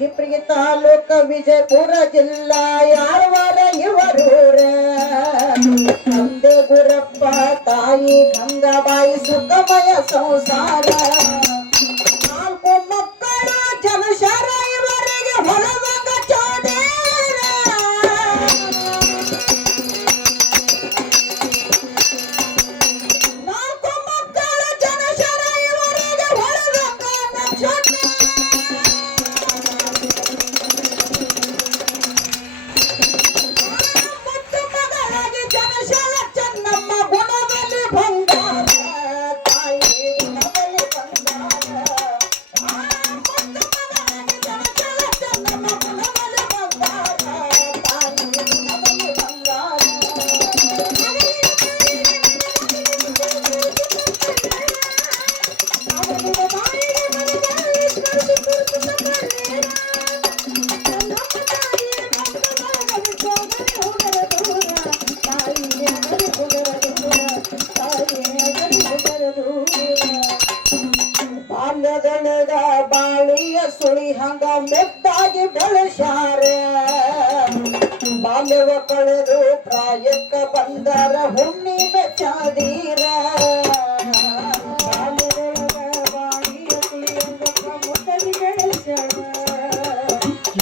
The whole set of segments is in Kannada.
ಹಿಪ್ರಿಗೆ ತಾಲೂಕ ವಿಜಯಪುರ ಜಿಲ್ಲಾ ಯಾರವಾರ ಇವರೂರ ತಂದೆ ಗುರಪ್ಪ ತಾಯಿ ಗಂಗಾಬಾಯಿ ಸುಖಮಯ ಸಂಸಾರ ನಾಲ್ಕು ಮಕ್ಕಳು ಜನಶರ ಇವರಿಗೆ ಹೊಲವಂಗ ಚೋದೇರ ನಾಲ್ಕು ಮಕ್ಕಳು ಜನಶರ ಇವರಿಗೆ ಹೊಲವಂಗ ಚೋದೇರ ಬಾಲ್ಯದೊಳಗ ಬಾಳಿಯ ಸುಳಿ ಹಂಗ ಮುದ್ದಾಗಿ ಬೆಳೆಸ್ಯಾರ ಬಾಲ್ಯವ ಕಳೆದು ಪ್ರಾಯಕ್ಕ ಬಂದರ ಹುಣ್ಣಿನ ಚಾದೀರ ಬಾಲ್ಯದೊಳಗ ಬಾಳಿಯ ಸುಳಿ ಹಂಗ ಮುದ್ದಾಗಿ ಬೆಳೆಸ್ಯಾರ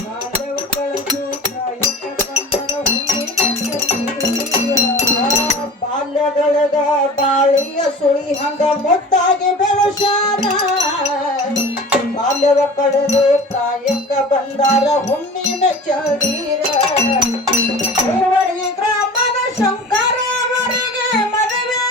ಬಾಲ್ಯವ ಕಳೆದು ಪ್ರಾಯಕ್ಕ ಬಂದರ ಹುಣ್ಣಿನ ಬಾಲ್ಯದೊಳಗ ಬಾಳಿಯ ಸುಳಿ ಹಂಗ ಮುದ್ದಾಗಿ ಬೆಳೆಸ್ಯಾರ ಬಾಲ್ಯವ ಕಳೆದು ಪ್ರಾಯಕ್ಕ ಬಂದಾರ ಹುಣ್ಣಿನ ಚಡೀರ ಗ್ರಾಮದ ಶಂಕರ ಅವರಿಗೆ ಮದುವೆ